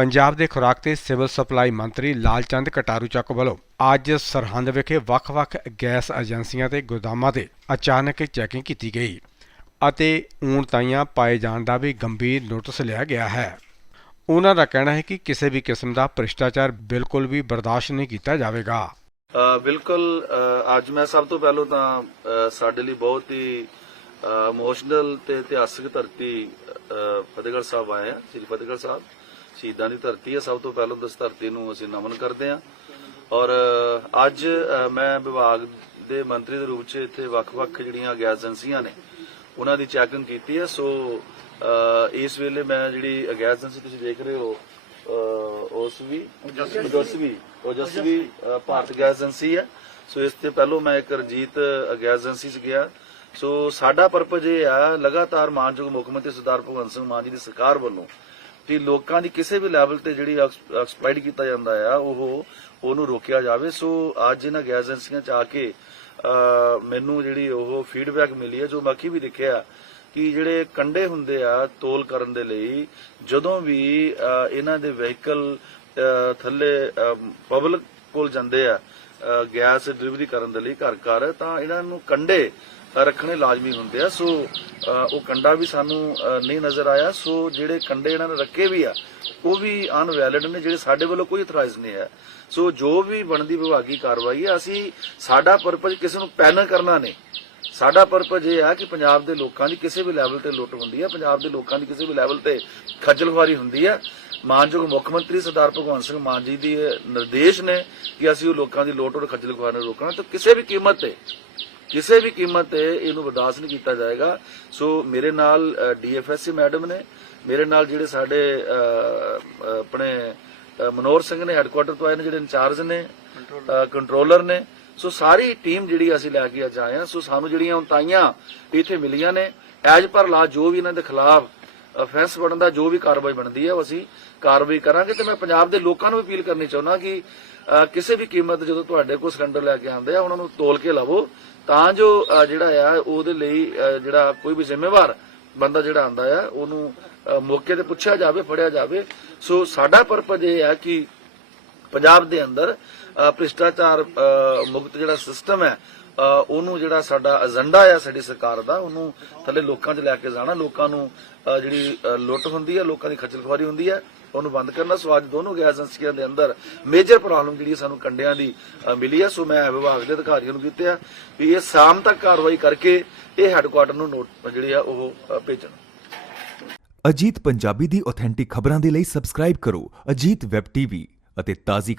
ਪੰਜਾਬ ਦੇ ਖੁਰਾਕ ਤੇ ਸਿਵਲ ਸਪਲਾਈ ਮੰਤਰੀ ਲਾਲਚੰਦ ਕਟਾਰੂ ਚੱਕ ਵੱਲੋਂ ਅੱਜ ਸਰਹੰਦ ਵਿਖੇ ਵੱਖ-ਵੱਖ ਗੈਸ ਏਜੰਸੀਆਂ ਤੇ ਗੋਦਾਮਾਂ ਤੇ ਅਚਾਨਕ ਚੈਕਿੰਗ ਕੀਤੀ ਗਈ ਅਤੇ ਊਣਤਾਈਆਂ ਪਾਏ ਜਾਣ ਦਾ ਵੀ ਗੰਭੀਰ ਨੋਟਿਸ ਲਿਆ ਗਿਆ ਹੈ। ਉਹਨਾਂ ਦਾ ਕਹਿਣਾ ਹੈ ਕਿ ਕਿਸੇ ਵੀ ਕਿਸਮ ਦਾ ਭ੍ਰਿਸ਼ਟਾਚਾਰ ਬਿਲਕੁਲ ਵੀ ਬਰਦਾਸ਼ਤ ਨਹੀਂ ਕੀਤਾ ਜਾਵੇਗਾ। ਬਿਲਕੁਲ ਅੱਜ ਮੈਂ ਸਭ ਤੋਂ ਪਹਿਲਾਂ ਤਾਂ ਸਾਡੇ ਲਈ ਬਹੁਤ ਹੀ ਇਮੋਸ਼ਨਲ ਤੇ ਇਤਿਹਾਸਕ ਧਰਤੀ ਫਤਿਹਗੜ੍ਹ ਸਾਹਿਬ ਆਏ ਆ, ਸ੍ਰੀ ਫਤਿਹਗੜ੍ਹ ਸਾਹਿਬ। ਸ਼ਹੀਦਾਂ ਦੀ ਧਰਤੀ ਹੈ ਸਭ ਤੋਂ ਪਹਿਲਾਂ ਇਸ ਧਰਤੀ ਨੂੰ ਅਸੀਂ ਨਮਨ ਕਰਦੇ ਹਾਂ। ਔਰ ਅੱਜ ਮੈਂ ਵਿਭਾਗ ਦੇ ਮੰਤਰੀ ਦੇ ਰੂਪ 'ਚ ਇੱਥੇ ਵੱਖ-ਵੱਖ ਜਿਹੜੀਆਂ ਗੈਸ ਏਜੰਸੀਆਂ ਨੇ ਉਹਨਾਂ ਦੀ ਚੈਕਿੰਗ ਕੀਤੀ ਹੈ। ਸੋ ਇਸ ਵੇਲੇ ਮੈਂ ਜਿਹੜੀ ਗੈਸ ਏਜੰਸੀ ਤੁਸੀਂ ਦੇਖ ਰਹੇ ਹੋ ਉਸ ਵੀ ਓਜਸਵੀ ਅ, ਭਾਰਤ ਗੈਸ ਏਜੰਸੀ ਹੈ। ਸੋ ਇਸ ਤੇ ਪਹਿਲੋਂ ਮੈਂ ਇੱਕ ਰਣਜੀਤ ਗੈਸ ਏਜੰਸੀ 'ਚ ਗਿਆ। ਸੋ ਸਾਡਾ ਪਰਪਸ ਇਹ ਆ ਲਗਾਤਾਰ ਮਾਨਯੋਗ ਮੁੱਖ ਮੰਤਰੀ ਸਰਦਾਰ ਭਗਵੰਤ ਸਿੰਘ ਮਾਨ ਜੀ ਦੀ ਸਰਕਾਰ ਵੱਲੋਂ ਕਿ ਲੋਕਾਂ ਦੀ ਕਿਸੇ ਵੀ ਲੈਵਲ ਤੇ ਜਿਹੜੀ ਐਕਸਪਾਇਰ ਕੀਤਾ ਜਾਂਦਾ ਆ ਉਹ ਉਹਨੂੰ ਰੋਕਿਆ ਜਾਵੇ। ਸੋ ਅੱਜ ਇਹਨਾਂ ਗੈਸ ਏਜੰਸੀਆਂ ਚ ਆ ਕੇ ਮੈਨੂੰ ਜਿਹੜੀ ਉਹ ਫੀਡਬੈਕ ਮਿਲੀ ਹੈ ਜੋ ਬਾਕੀ ਵੀ ਦੇਖਿਆ ਕਿ ਜਿਹੜੇ ਕੰਡੇ ਹੁੰਦੇ ਆ ਤੋਲ ਕਰਨ ਦੇ ਲਈ ਜਦੋਂ ਵੀ ਅ, ਇਹਨਾਂ ਦੇ ਵਹੀਕਲ ਥੱਲੇ ਪਬਲਿਕ ਕੋਲ ਜਾਂਦੇ ਆ ਗੈਸ ਡਿਲੀਵਰੀ ਕਰਨ ਦੇ ਲਈ ਘਰ ਘਰ, ਤਾਂ ਇਹਨਾਂ ਨੂੰ ਕੰਡੇ ਰੱਖਣੇ ਲਾਜ਼ਮੀ ਹੁੰਦੇ ਆ। ਸੋ ਉਹ ਕੰਡਾ ਵੀ ਸਾਨੂੰ ਨਹੀਂ ਨਜ਼ਰ ਆਇਆ। ਸੋ, ਜਿਹੜੇ ਕੰਡੇ ਇਹਨਾਂ ਨੇ ਰੱਖੇ ਵੀ ਆ, ਉਹ ਵੀ ਅਨਵੈਲਿਡ ਨੇ, ਜਿਹੜੇ ਸਾਡੇ ਵੱਲੋਂ ਕੋਈ ਇਤਰਾਜ਼ ਨਹੀਂ ਹੈ। ਸੋ, ਜੋ ਵੀ ਬਣਦੀ ਵਿਭਾਗੀ ਕਾਰਵਾਈ ਹੈ, ਅਸੀਂ ਸਾਡਾ ਪਰਪਸ ਕਿਸੇ ਨੂੰ ਪੈਨਲ ਕਰਨਾ ਨਹੀਂ। ਸਾਡਾ ਪਰਪਸ ਇਹ ਹੈ ਕਿ ਪੰਜਾਬ ਦੇ ਲੋਕਾਂ ਦੀ ਕਿਸੇ ਵੀ ਲੈਵਲ ਤੇ ਲੁੱਟ ਹੁੰਦੀ ਹੈ ਪੰਜਾਬ ਦੇ ਲੋਕਾਂ ਦੀ ਕਿਸੇ ਵੀ ਲੈਵਲ ਤੇ ਖੱਜਲ ਖੁਆਰੀ ਹੁੰਦੀ ਹੈ ਮਾਨਯੋਗ ਮੁੱਖ ਮੰਤਰੀ ਸਰਦਾਰ ਭਗਵੰਤ ਸਿੰਘ ਮਾਨ ਜੀ ਦੀ ਨਿਰਦੇਸ਼ ਨੇ ਕਿ ਅਸੀਂ ਉਹ ਲੋਕਾਂ ਦੀ ਲੁੱਟ ਔਰ ਖੱਜਲ ਖੁਆਰੀ ਨੂੰ ਰੋਕਣਾ ਤੇ ਕਿਸੇ ਵੀ ਕੀਮਤ ਤੇ ਕਿਸੇ ਵੀ ਕੀਮਤ ਤੇ ਇਹਨੂੰ ਬਰਦਾਸ਼ਤ ਨਹੀਂ ਕੀਤਾ ਜਾਏਗਾ। ਸੋ ਮੇਰੇ ਨਾਲ ਡੀਐਫਐਸਸੀ ਮੈਡਮ ਨੇ ਮੇਰੇ ਨਾਲ ਜਿਹੜੇ ਸਾਡੇ ਆਪਣੇ ਅ, ਮਨੋਹਰ ਸਿੰਘ ਨੇ ਹੈੱਡਕੁਆਟਰ ਤੋਂ ਆਏ ਨੇ ਜਿਹੜੇ ਇੰਚਾਰਜ ਨੇ ਕੰਟਰੋਲਰ ਨੇ ਸੋ ਸਾਰੀ ਟੀਮ ਜਿਹੜੀ ਅਸੀਂ ਲੈ ਕੇ ਅੱਜ ਆਏ ਹਾਂ, ਸੋ ਸਾਨੂੰ ਜਿਹੜੀਆਂ ਉਤਾਈਆਂ ਇੱਥੇ ਮਿਲੀਆਂ ਨੇ ਐਜ ਪਰ ਲਾ ਜੋ ਵੀ ਇਹਨਾਂ ਦੇ ਖਿਲਾਫ ਅਫੈਂਸ ਬਣਨ ਦਾ, ਜੋ ਵੀ ਕਾਰਵਾਈ ਬਣਦੀ ਹੈ ਅਸੀਂ ਕਾਰਵਾਈ ਕਰਾਂਗੇ। ਤੇ ਮੈਂ ਪੰਜਾਬ ਦੇ ਲੋਕਾਂ ਨੂੰ ਅਪੀਲ ਕਰਨੀ ਚਾਹੁੰਦਾ ਕਿ ਕਿਸੇ ਵੀ ਕੀਮਤ ਜਦੋਂ ਤੁਹਾਡੇ ਕੋਲ ਸਿਲੰਡਰ ਲੈ ਕੇ ਆਉਂਦੇ ਆ, ਉਹਨਾਂ ਨੂੰ ਤੋਲ ਕੇ ਲਵੋ। ਤਾਂ ਜੋ ਜਿਹੜਾ ਆ, ਉਹਦੇ ਲਈ ਜਿਹੜਾ ਕੋਈ ਵੀ ਜ਼ਿੰਮੇਵਾਰ ਬੰਦਾ ਜਿਹੜਾ ਆਂਦਾ ਆ, ਉਹਨੂੰ ਮੌਕੇ ਤੇ ਪੁੱਛਿਆ ਜਾਵੇ, ਫੜਿਆ ਜਾਵੇ। ਸੋ ਸਾਡਾ ਪਰਪਸ ਇਹ ਹੈ ਕਿ ਪੰਜਾਬ ਦੇ ਅੰਦਰ ਭ੍ਰਿਸ਼ਟਾਚਾਰ ਮੁਕਤ ਜਿਹੜਾ ਸਿਸਟਮ ਹੈ ਅ, ਉਹਨੂੰ ਜਿਹੜਾ ਸਾਡਾ ਏਜੰਡਾ ਹੈ ਸਾਡੀ ਸਰਕਾਰ ਦਾ ਉਹਨੂੰ ਥੱਲੇ ਲੋਕਾਂ 'ਚ ਲੈ ਕੇ ਜਾਣਾ ਲੋਕਾਂ ਨੂੰ ਜਿਹੜੀ ਲੁੱਟ ਹੁੰਦੀ ਹੈ ਲੋਕਾਂ ਦੀ ਖੱਜਲ ਖੁਆਰੀ ਹੁੰਦੀ ਹੈ ਉਹਨੂੰ ਬੰਦ ਕਰਨਾ। ਸੋ ਅੱਜ ਦੋਨੋਂ ਗੈਸ ਏਜੰਸੀਆਂ ਦੇ ਅੰਦਰ ਮੇਜਰ ਪ੍ਰੋਬਲਮ ਜਿਹੜੀ ਸਾਨੂੰ ਕੰਡਿਆਂ ਦੀ ਮਿਲੀ ਹੈ ਸੋ ਮੈਂ ਵਿਭਾਗ ਦੇ ਅਧਿਕਾਰੀਆਂ ਨੂੰ ਕੀਤੇ ਆ ਵੀ ਇਹ ਸ਼ਾਮ ਤੱਕ ਕਾਰਵਾਈ ਕਰਕੇ ਇਹ ਹੈੱਡਕੁਆਟਰ ਨੂੰ ਨੋਟ ਜਿਹੜੀ ਆ ਉਹ ਭੇਜਣ। ਅਜੀਤ ਪੰਜਾਬੀ ਦੀ ਆਥੈਂਟਿਕ ਖਬਰਾਂ ਦੇ ਲਈ ਸਬਸਕ੍ਰਾਈਬ ਕਰੋ ਅਜੀਤ ਵੈਬ ਟੀਵੀ। ਅਤੇ ਤਾਜ਼ੀ ਖਬਰ